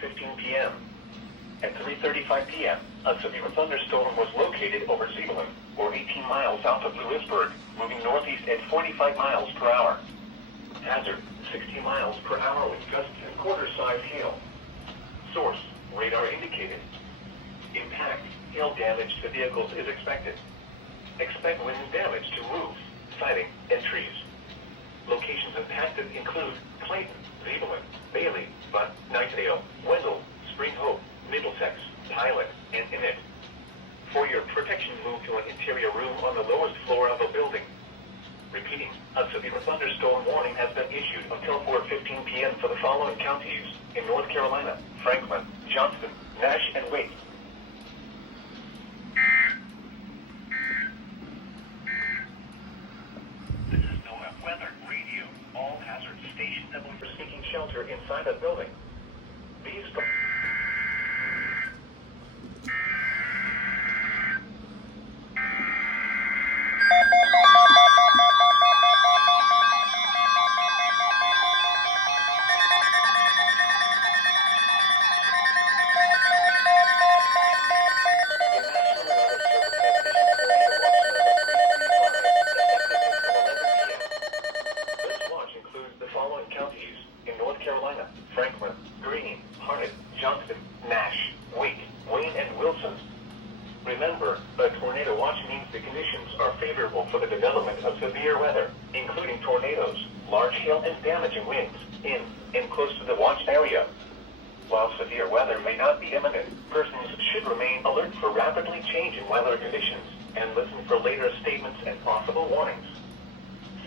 4:15 p.m. At 3:35 p.m., a severe thunderstorm was located over Zeeland, or 18 miles south of Lewisburg, moving northeast at 45 miles per hour. Hazard, 60 miles per hour with gusts and quarter-size hail. Source, radar indicated. Impact, hail damage to vehicles is expected. Expect wind damage to roofs, siding, and trees. Locations impacted include Clayton, Zeeland, Bailey, Butt, Knightdale, Wendell, Spring Hope, Middlesex, Pilot, and Innet. For your protection, move to an interior room on the lowest floor of a building. Repeating, a severe thunderstorm warning has been issued until 4:15 p.m. for the following counties in North Carolina: Franklin, Johnston, Nash, and Wake. This is NOAA Weather Radio. All hazard stations that are seeking shelter inside a building. These counties in North Carolina: Franklin, Greene, Harnett, Johnston, Nash, Wake, Wayne, and Wilson. Remember, a tornado watch means the conditions are favorable for the development of severe weather, including tornadoes, large hail, and damaging winds in and close to the watch area. While severe weather may not be imminent, persons should remain alert for rapidly changing weather conditions and listen for later statements and possible warnings.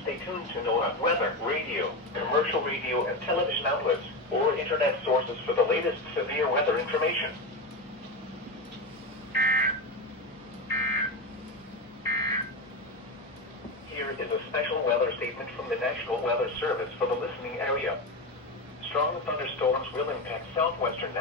Stay tuned to NOAA Weather Radio, commercial radio and television outlets, or internet sources for the latest severe weather information. Here is a special weather statement from the National Weather Service for the listening area. Strong thunderstorms will impact southwestern